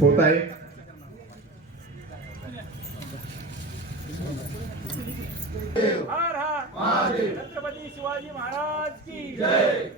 होत हर छत्रपती शिवाजी महाराज की जय।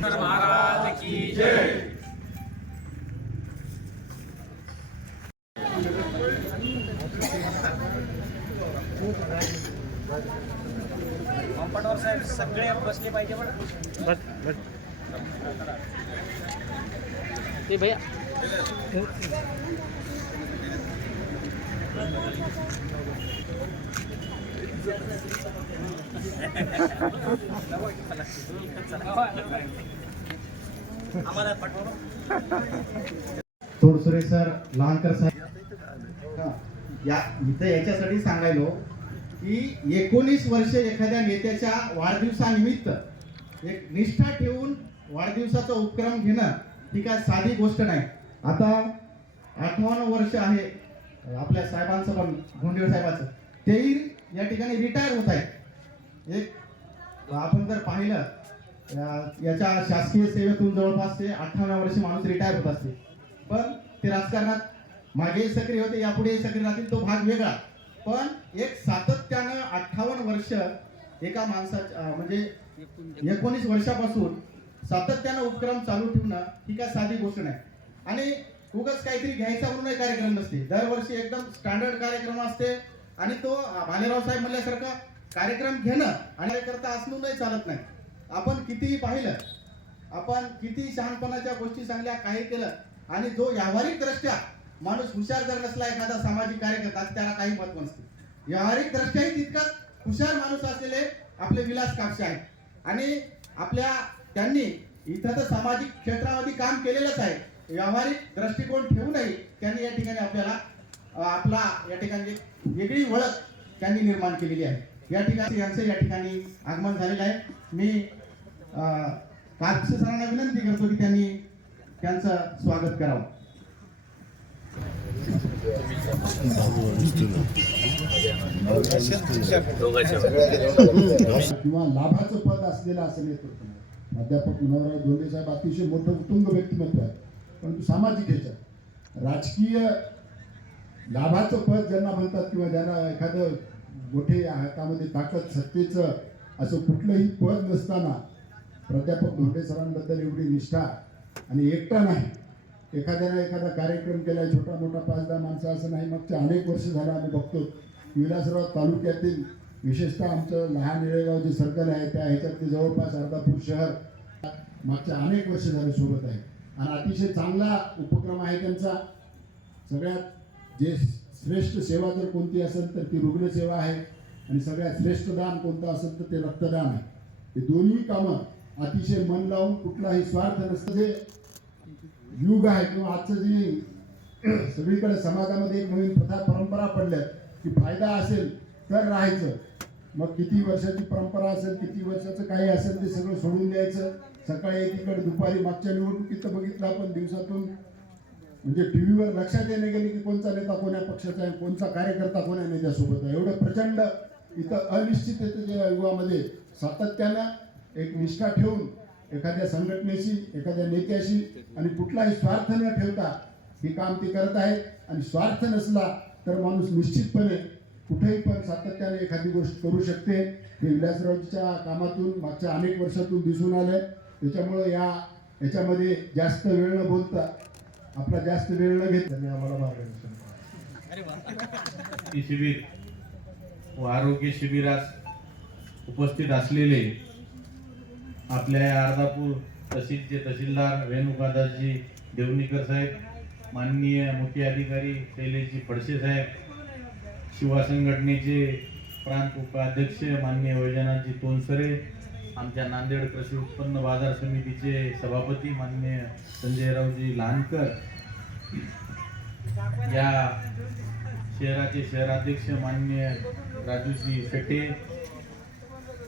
महाराज की जय। साहेब सगळे बसले पाहिजे ते भैया। आम्हाला पाठवा तोडसुरे सर लहानकर साहेब। या इथं याच्यासाठी सांगायलो की एकोणीस वर्ष एखाद्या नेत्याच्या वाढदिवसानिमित्त एक निष्ठा ठेवून वाढदिवसाचा उपक्रम घेणं ही काय साधी गोष्ट नाही. आता अठ्ठावन्न वर्ष आहे आपल्या साहेबांचं पण गोंडेव साहेबांचं. तेही या ठिकाणी रिटायर होत आहेत. एक आपण जर पाहिलं याच्या शासकीय सेवेतून जवळपास ते अठ्ठावन्न वर्ष माणूस रिटायर होत असते पण ते राजकारणात मागे सक्रिय होते यापुढे सक्रिय राहतील तो भाग वेगळा. पण एक सातत्यानं अठ्ठावन्न वर्ष एका माणसाच्या म्हणजे एकोणीस वर्षापासून सातत्यानं उपक्रम चालू ठेवणं ही काय साधी गोष्ट नाही. आणि उगाच काहीतरी घ्यायचा म्हणून एक कार्यक्रम नसते. दरवर्षी एकदम स्टँडर्ड कार्यक्रम असते आणि तो भालेराव साहेब म्हणल्यासारखा कार्यक्रम घेणं आणि करता असणं चालत नाही. आपण कितीही पाहिलं आपण किती शहाणपणाच्या गोष्टी सांगल्या काही केलं आणि जो व्यावहारिक दृष्ट्या माणूस हुशार जर नसला एखादा सामाजिक कार्यकर्ता त्याला काही महत्त्व नसते. व्यावहारिक दृष्ट्याही तितकाच हुशार माणूस असलेले आपले विलास कापसे आहेत. आणि आपल्या त्यांनी इथं तर सामाजिक क्षेत्रामध्ये काम केलेलंच आहे. व्यावहारिक दृष्टिकोन ठेवूनही त्यांनी या ठिकाणी आपल्याला आपला या ठिकाणी वेगळी ओळख त्यांनी निर्माण केलेली आहे. या ठिकाणी यांचं या ठिकाणी आगमन झालेलं आहे. मी अं, कापसे सरांना विनंती करतो की त्यांनी त्यांचं स्वागत करावं. किंवा लाभाचं पद असलेलं असं नेतृत्व प्राध्यापक मनोहरराव धोंडे साहेब अतिशय मोठं कुटुंब व्यक्तिमत्व आहे. परंतु सामाजिक ह्याच्यात. राजकीय लाभाचं पद ज्यांना म्हणतात किंवा ज्यांना एखादं मोठे हातामध्ये ताकद सत्तेचं असं कुठलंही पद नसताना प्राध्यापक धोंडे सरांबद्दल एवढी निष्ठा आणि एकटा नाही. एखाद्याला एखादा कार्यक्रम केला छोटा मोठा पाच दहा माणसं असं नाही मागच्या अनेक वर्ष झालं आम्ही बघतो. विलासराव तालुक्यातील विशेषतः आमचं लहान निळेगाव जे सर्कल आहे त्या ह्याच्यातले जवळपास अर्धापूर शहर मागच्या अनेक वर्ष झाले सोबत आहे. आणि अतिशय चांगला उपक्रम आहे त्यांचा. सगळ्यात जे श्रेष्ठ सेवा जर कोणती असेल तर ती रुग्णसेवा आहे. आणि सगळ्यात श्रेष्ठ दान कोणतं असेल तर ते रक्तदान आहे. हे दोन्ही कामं अतिशय मन लावून कुठलाही स्वार्थ नसतं जे युग आहे किंवा आजचं जे सगळीकडे समाजामध्ये एक नवीन प्रथा परंपरा पडल्या की फायदा असेल तर राहायचं. मग किती वर्षाची परंपरा असेल किती वर्षाचं काही असेल ते सगळं सोडून द्यायचं. सकाळी एकीकडे दुपारी मागच्या निवडणुकीत बघितलं आपण दिवसातून. म्हणजे टी व्हीवर लक्षात येणे गेले की कोणता नेता कोण्या पक्षाचा आहे कोणता कार्यकर्ता कोण्या नेत्यासोबत आहे. एवढं प्रचंड इथं अनिश्चिततेच्या युगामध्ये सातत्यानं एक निष्ठा ठेवून एखाद्या संघटनेशी एखाद्या नेत्याशी आणि कुठलाही स्वार्थ न ठेवता हे काम ते करत आहेत आणि स्वार्थ नसला तर माणूस निश्चितपणे कुठेही पण सातत्याने एखादी गोष्ट करू शकते. हे विलासरावच्या कामातून मागच्या अनेक वर्षातून दिसून आलंय. त्याच्यामुळं या याच्यामध्ये जास्त वेळ न बोलता आपला जास्त वेळ न घेत त्यांनी आम्हाला मार्गदर्शन. ही शिबिर व आरोग्य शिबिरास उपस्थित असलेले आपल्या या अर्धापूर तहसीलचे तहसीलदार रेणुकादासजी देवणीकर साहेब माननीय मुख्य अधिकारी शैलेशजी फडसे साहेब शिवा संघटनेचे प्रांत उपाध्यक्ष माननीय वैजनाथजी तोनसरे आमच्या नांदेड कृषी उत्पन्न बाजार समितीचे सभापती माननीय संजयरावजी लहानकर या शहराचे शहराध्यक्ष मान्य राजूजी शेटे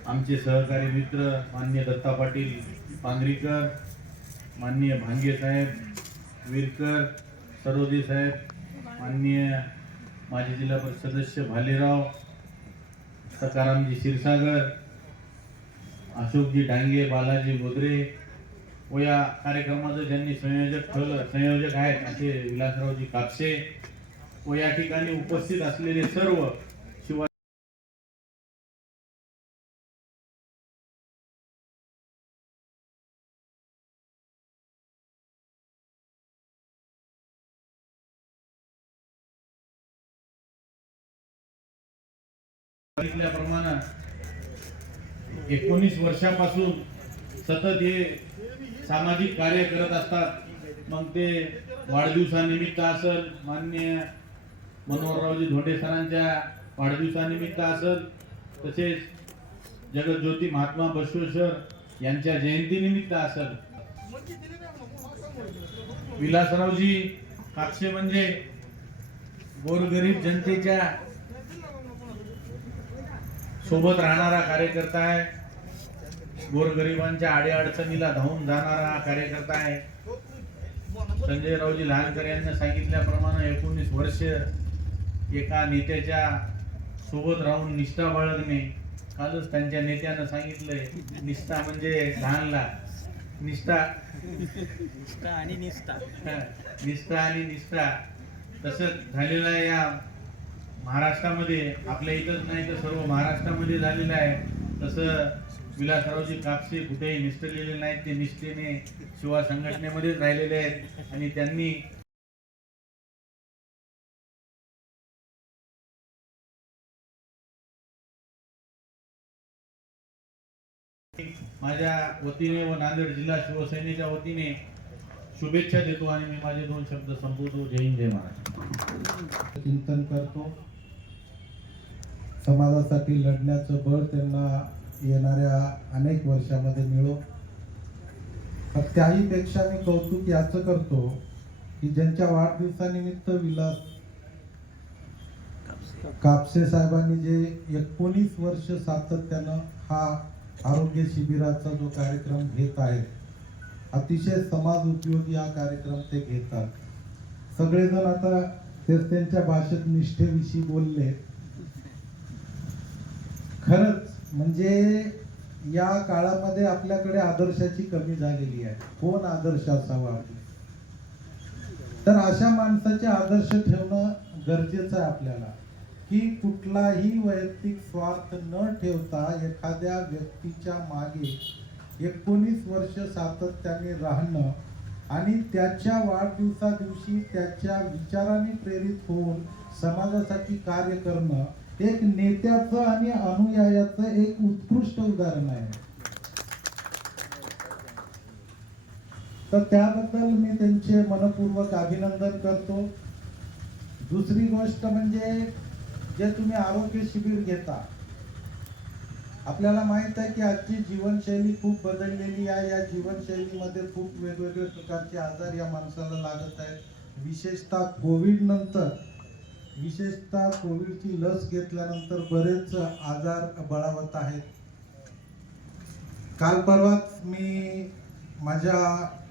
आमचे सहकारी मित्र मान्य दत्ता पाटील पांगरीकर माननीय भांगे साहेब विरकर सरोदे साहेब माननीय माजी जिल्हा परिषद सदस्य भालेराव सकारामजी क्षीरसागर अशोकजी डांगे बालाजी बोदरे व या कार्यक्रमाचं ज्यांनी संयोजक ठरलं संयोजक आहेत असे विलासरावजी कापसे व या ठिकाणी उपस्थित असलेले सर्व सांगितल्याप्रमाणे एकोणीस वर्षापासून सतत हे सामाजिक कार्य करत असतात. मग ते वाढदिवसानिमित्त असल मान्य मनोहररावजी धोंडे सरांच्या वाढदिवसानिमित्त असल तसेच जगज्योती महात्मा बसवेश्वर यांच्या जयंतीनिमित्त असल. विलासरावजी कापसे म्हणजे गोरगरीब जनतेच्या सोबत राहणारा कार्यकर्ता आहे. गोरगरिबांच्या अडीअडचणीला धावून जाणारा हा कार्यकर्ता आहे. संजयरावजी लहानकर यांनी सांगितल्याप्रमाणे एकोणीस वर्ष एका नेत्याच्या सोबत राहून निष्ठा बाळगणे. कालच त्यांच्या नेत्यानं सांगितलंय निष्ठा म्हणजे लहानला. निष्ठा. निष्ठा आणि निष्ठा. निष्ठा आणि निष्ठा. तसंच झालेलं या महाराष्ट्रामध्ये आपल्या इथंच नाही तर सर्व महाराष्ट्रामध्ये झालेलं आहे. तसं विलासरावजी कापसे कुठेही निष्ठलेले नाहीत ते निष्ठेने शिवा संघटनेमध्येच राहिलेले आहेत आणि त्यांनी माझ्या वतीने व नांदेड जिल्हा शिवसेनेच्या वतीने शुभेच्छा देतो आणि मी माझे दोन शब्द संपवतो. जय हिंद जय महाराष्ट्र. चिंतन करतो. समाजासाठी लढण्याचं बळ त्यांना येणाऱ्या अनेक वर्षामध्ये मिळो. त्याही पेक्षा मी कौतुक याचं करतो की ज्यांच्या वाढदिवसानिमित्त विलास कापसे साहेबांनी जे एकोणीस वर्ष सातत्यानं हा आरोग्य शिबिराचा जो कार्यक्रम घेत आहे अतिशय समाज उपयोगी हा कार्यक्रम ते घेतात. सगळेजण आता ते त्यांच्या भाषेत निष्ठेविषयी बोलले. खरंच म्हणजे या काळामध्ये आपल्याकडे आदर्शाची कमी झालेली आहे. कोण आदर्श असावा? तर अशा माणसाचे आदर्श ठेवणं गरजेचं आहे आपल्याला. की कुठलाही वैयक्तिक स्वार्थ न ठेवता एखाद्या व्यक्तीच्या मागे एकोणीस वर्ष सातत्याने राहणं आणि त्याच्या वाढदिवसा दिवशी त्याच्या विचाराने प्रेरित होऊन समाजासाठी कार्य करणं एक नेत्याचं आणि अनुयायाचं एक उत्कृष्ट उदाहरण आहे. तर त्याबद्दल मी त्यांचे मनपूर्वक अभिनंदन करतो. दुसरी गोष्ट म्हणजे जे तुम्ही आरोग्य शिबिर घेता आपल्याला माहीत आहे की आजची जीवनशैली खूप बदललेली आहे. या जीवनशैलीमध्ये खूप वेगवेगळे प्रकारचे आजार या माणसाला लागत आहेत. विशेषतः कोविड नंतर विशेषतः कोविडची लस घेतल्यानंतर बरेच आजार बळावत आहेत. काल परवाच मी माझ्या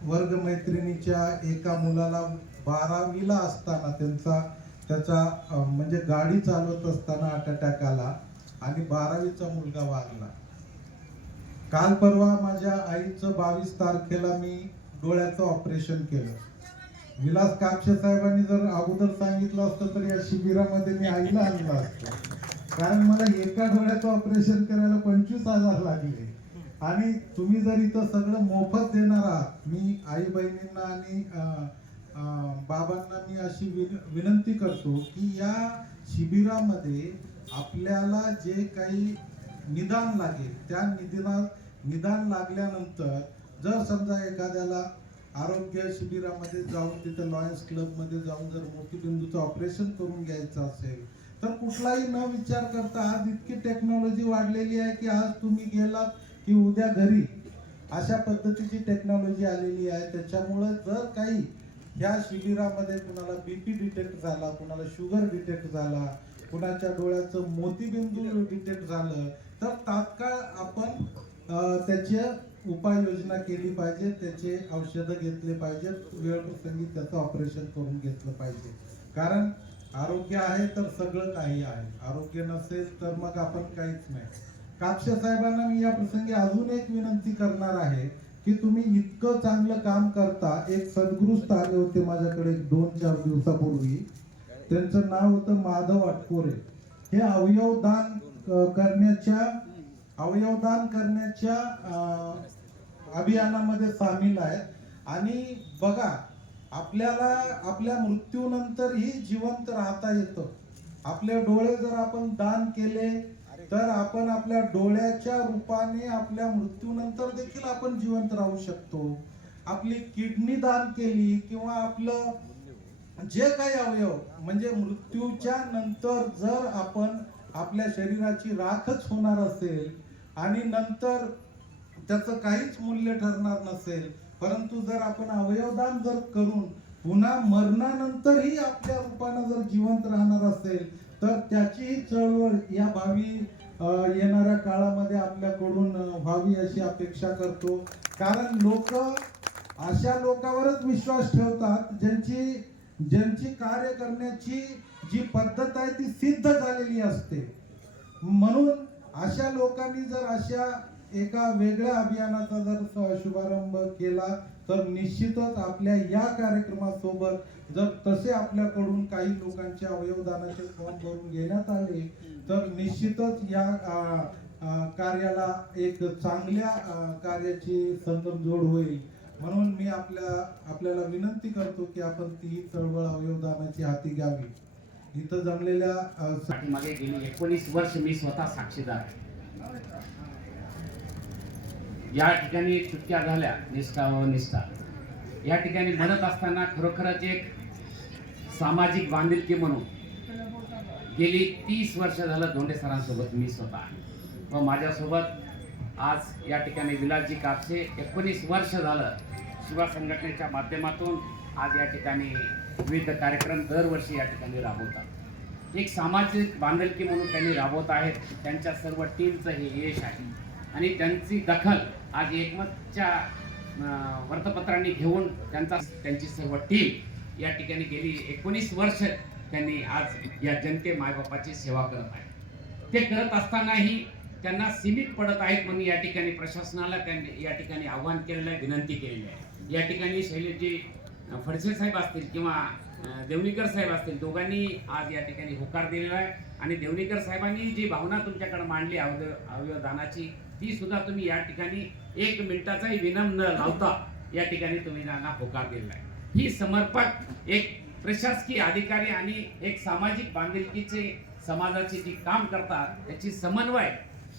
वर्गमैत्रिणीच्या एका मुलाला बारावीला असताना त्यांचा त्याचा म्हणजे गाडी चालवत असताना हार्ट अटॅक आला आणि बारावीचा मुलगा वारला. काल परवा माझ्या आईचं बावीस तारखेला मी डोळ्याचं ऑपरेशन केलं. विलास कापशे साहेबांनी जर अगोदर सांगितलं असतं तर या शिबिरामध्ये मी आईला आणलं असतं. कारण मला एका डोळ्याचं ऑपरेशन करायला पंचवीस हजार लागले. आणि तुम्ही जर इथं सगळं मोफत देणार आहात मी आई बहिणींना आणि बाबांना मी अशी विन- विनंती करतो की या शिबिरामध्ये आपल्याला जे काही निदान लागेल त्या निदान निदान लागल्यानंतर जर समजा एखाद्याला आरोग्य शिबिरामध्ये जाऊन तिथे लॉयन्स क्लबमध्ये जाऊन जर मोतीबिंदूचं ऑपरेशन करून घ्यायचं असेल तर कुठलाही न विचार करता आज इतकी टेक्नॉलॉजी वाढलेली आहे की आज तुम्ही गेलात की उद्या घरी. अशा पद्धतीची टेक्नॉलॉजी आलेली आहे. त्याच्यामुळं जर काही ह्या शिबिरामध्ये कुणाला बी पी डिटेक्ट झाला कुणाला शुगर डिटेक्ट झाला कुणाच्या डोळ्याचं मोतीबिंदू डिटेक्ट झालं तर तात्काळ आपण त्याचे उपाययोजना केली पाहिजे त्याचे औषधं घेतले पाहिजेत वेळ प्रसंगी त्याचं ऑपरेशन करून घेतलं पाहिजे. कारण आरोग्य आहे तर सगळं काही आहे. आरोग्य नसेल तर मग आपण काहीच नाही. कापसे साहेबांना मी या प्रसंगी अजून एक विनंती करणार आहे की तुम्ही इतकं चांगलं काम करता एक सद्गृस्त आले होते माझ्याकडे दोन चार दिवसापूर्वी. त्यांचं नाव होतं माधव अटकोरे हे अवयवदान करण्याच्या अवयवदान करण्याच्या अभियानामध्ये सामील आहेत आणि बघा आपल्याला आपल्या मृत्यूनंतरही जिवंत राहता येतं. आपले डोळे जर आपण दान केले तर आपण आपल्या डोळ्याच्या रूपाने आपल्या मृत्यूनंतर देखील आपण जिवंत राहू शकतो. आपली किडनी दान केली किंवा आपलं जे काही अवयव म्हणजे मृत्यूच्या नंतर जर आपण आपल्या शरीराची राखच होणार असेल आणि नंतर त्याचं काहीच मूल्य ठरणार नसेल. परंतु जर आपण अवयवदान जर करून पुन्हा मरणानंतरही आपल्या रूपानं जर जिवंत राहणार असेल तर त्याचीही चळवळ या भावी येणाऱ्या काळामध्ये आपल्याकडून व्हावी अशी अपेक्षा करतो. कारण लोक अशा लोकांवरच विश्वास ठेवतात ज्यांची ज्यांची कार्य करण्याची जी पद्धत आहे ती सिद्ध झालेली असते. म्हणून अशा लोकांनी जर अशा एका वेगळ्या अभियानाचा जर शुभारंभ केला तर निश्चितच आपल्या या कार्यक्रमासोबत जर तसे आपल्याकडून काही लोकांचे अवयवदानाचे फॉर्म भरून घेण्यात आले तर निश्चितच या कार्याला एक चांगल्या कार्याची संगम जोड होईल. म्हणून मी आपल्या आपल्याला विनंती करतो की आपण ती चळवळ अवयवदानाची हाती घ्यावी. इथं जमलेल्या मागे गेली एकोणीस वर्ष मी स्वतः साक्षीदार आहे. या ठिकाणी चुटक्या झाल्या निष्ठा व निष्ठा या ठिकाणी म्हणत असताना खरोखरच एक सामाजिक बांधिलकी म्हणून गेली तीस वर्ष झालं धोंडे सरांसोबत मी स्वतः. व माझ्यासोबत आज या ठिकाणी विलासजी कापसे एकोणीस वर्ष झालं शिवा संघटनेच्या माध्यमातून आज या ठिकाणी विविध कार्यक्रम दरवर्षी या ठिकाणी राबवतात. एक सामाजिक बांधिलकी म्हणून त्यांनी राबवत आहेत. त्यांच्या सर्व टीमचं हे यश आहे. आणि त्यांची दखल आज एकमतच्या अं, वर्तपत्रांनी घेऊन त्यांचा त्यांची सर्व टीम या ठिकाणी गेली. एकोणीस वर्ष त्यांनी आज या जनते मायबापाची सेवा करत आहे ते करत असतानाही त्यांना सीमित पडत आहेत म्हणून या ठिकाणी प्रशासनाला त्यांनी या ठिकाणी आव्हान केलेलं आहे विनंती केलेली आहे. या ठिकाणी शैलेजी फडसे साहेब असतील किंवा देवणीकर साहेब असतील दोघांनी आज या ठिकाणी होकार दिलेला आहे. आणि देवणीकर साहेबांनी जी भावना तुमच्याकडे मांडली अवयव अवयवदानाची ती सुद्धा तुम्ही या ठिकाणी एक मिनिटाचाही विनम न लावता या ठिकाणी तुम्ही त्यांना होकार दिलेला आहे ही समर्पक एक प्रशासकीय अधिकारी आणि एक सामाजिक बांधिलकीचे समाजाचे जी काम करतात त्याची समन्वय.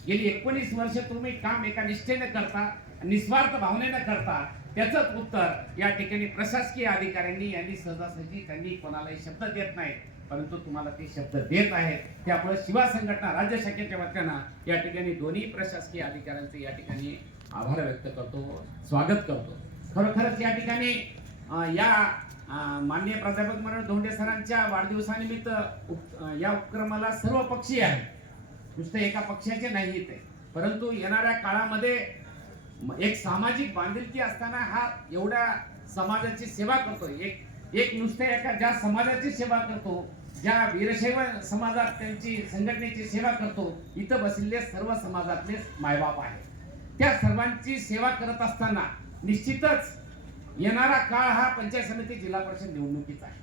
गेली एकोणीस वर्ष तुम्ही काम एका निष्ठेने करता निस्वार्थ भावनेनं करता त्याचंच उत्तर या ठिकाणी प्रशासकीय अधिकाऱ्यांनी यांनी सहजासहजी त्यांनी कोणालाही शब्द देत नाहीत. परंतु तुम्हाला ते शब्द देत आहेत त्यामुळे शिवा संघटना राज्य शाखेच्या वतीनं या ठिकाणी दोन्ही प्रशासकीय अधिकाऱ्यांचे या ठिकाणी आभार व्यक्त करतो स्वागत करतो. खरोखरच या ठिकाणी या माननीय प्राध्यापक मरण धोंडे सरांच्या वाढदिवसानिमित्त उप- या उपक्रमाला सर्व पक्षीय आहे नुसते एका पक्षाचे नाही ते. परंतु येणाऱ्या काळामध्ये एक सामाजिक बांधिलकी असताना हा एवढ्या समाजाची सेवा करतो एक एक नुसत्या एका ज्या समाजाची सेवा करतो ज्या वीरशैव समाजात त्यांची संघटनेची सेवा करतो इथं बसलेले सर्व समाजातले मायबाप आहेत. त्या सर्वांची सेवा करत असताना निश्चितच येणारा काळ हा पंचायत समिती जिल्हा परिषद निवडणुकीचा आहे.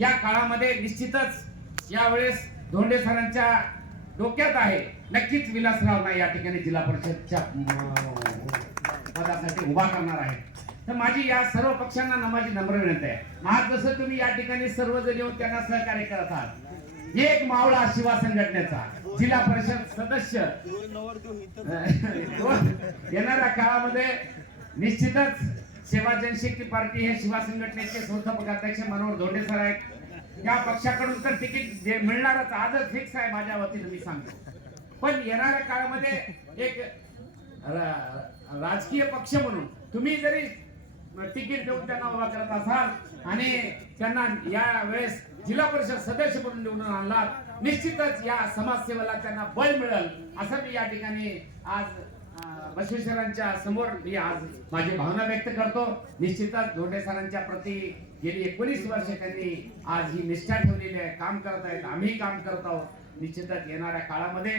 या काळामध्ये निश्चितच यावेळेस धोंडे सरांच्या डोक्यात आहे नक्कीच विलासरावना या ठिकाणी जिल्हा परिषदच्या पदासाठी उभा करणार आहे तर माझी या सर्व पक्षांना न माझी नम्र विनंती आहे. आज जसं तुम्ही या ठिकाणी सर्वजण येऊन त्यांना सहकार्य करत आहात एक मावळा शिवा संघटनेचा जिल्हा परिषद सदस्य येणाऱ्या काळामध्ये निश्चितच सेवा जनशक्ती पार्टी हे शिवा संघटनेचे संस्थापक अध्यक्ष मनोहर धोंडे सर आहेत. या पक्षाकडून तर तिकीट जे मिळणारच आजच फिक्स आहे माझ्या वतीने मी सांगतो. पण येणाऱ्या काळामध्ये एक राजकीय पक्ष म्हणून तुम्ही जरी तिकीट देऊन त्यांना उभा करत असाल आणि त्यांना या वेळेस जिल्हा परिषद सदस्य म्हणून निवडून आणलात निश्चितच या समाजसेवेला त्यांना बळ मिळेल असं मी या ठिकाणी आज बसवेश्वरांच्या समोर मी आज माझी भावना व्यक्त करतो. निश्चितच धोंडे सरांच्या प्रती गेली एकोणीस वर्ष त्यांनी आज ही निष्ठा ठेवलेली आहे काम करत आहेत आम्ही काम करत आहोत. निश्चितच येणाऱ्या काळामध्ये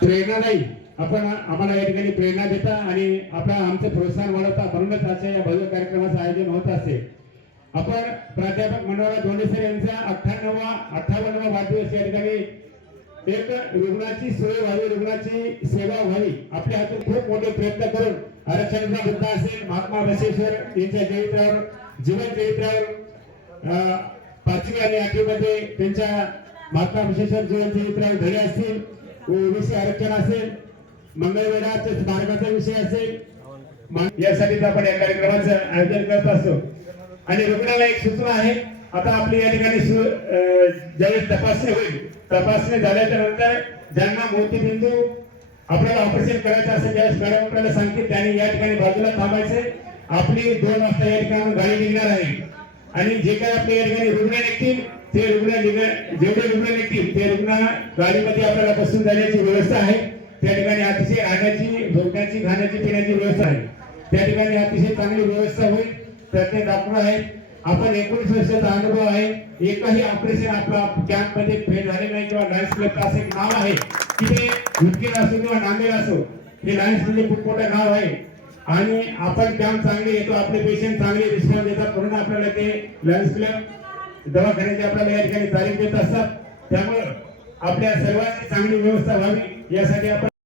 प्रेरणा नाही. आपण आम्हाला या ठिकाणी प्रेरणा देता आणि आपला आमचं प्रोत्साहन वाढवता. म्हणूनच अशा या भव्य कार्यक्रमाचं आयोजन होत असे. आपण प्राध्यापक मनोहर धोंडे सर यांचा अठ्ठ्याण्णवा अठ्ठावन्नवा वाढदिवस या ठिकाणी एक रुग्णाची सोय व्हावी रुग्णाची सेवा व्हावी आपल्या हातून खूप मोठे प्रयत्न करून आरक्षणाचा मुद्दा असेल. महात्मा बसेश्वर यांच्या चरित्रावर जीवन चरित्रावर अं, पाचवी आणि आठवीमध्ये त्यांच्या महात्मा बसेश्वर जीवन चरित्रावर धडे असतील. ओबीसी आरक्षण असेल मंगळवेढाच्या मार्गाचा विषय असेल यासाठीच आपण या कार्यक्रमाचं आयोजन करत असतो. आणि रुग्णाला एक सूचना आहे आता आपली या ठिकाणी अं, ज्यावेळेस तपासणी होईल तपासणी झाल्याच्यानंतर ज्यांना मोतीबिंदू आपल्याला ऑपरेशन करायचं असेल ज्यावेळेस मॅडम आपल्याला सांगतील त्यांनी या ठिकाणी बाजूला थांबायचे. आपली दोन वाजता या ठिकाणी गाडी निघणार आहे. आणि जे काही आपल्या या ठिकाणी रुग्ण निघतील ते रुग्ण जेवढे रुग्ण निघतील ते रुग्ण गाडीमध्ये आपल्याला बसून जाण्याची व्यवस्था आहे. त्या ठिकाणी अतिशय राहण्याची झोपण्याची खाण्याची पिण्याची व्यवस्था आहे. त्या ठिकाणी अतिशय चांगली व्यवस्था होईल. त्यातले डॉक्टर आहेत. आपण एकोणीस वर्षाचा अनुभव आहे. एकही ऑपरेशन आपला कॅम्पमध्ये फेल झाले नाही किंवा लायन्स क्लबचं असं एक नाव आहे. की ते हुटकेला असो किंवा नांदेड असो हे लायन्स म्हणजे खूप मोठं नाव आहे. आणि आपण कॅम्प चांगले येतो आपले पेशंट चांगले रिस्पॉन्स देतात म्हणून आपल्याला ते लायन्स क्लब दवाखान्याची आपल्याला या ठिकाणी तारीख देत असतात. त्यामुळं आपल्या सर्वांची चांगली व्यवस्था व्हावी यासाठी आपण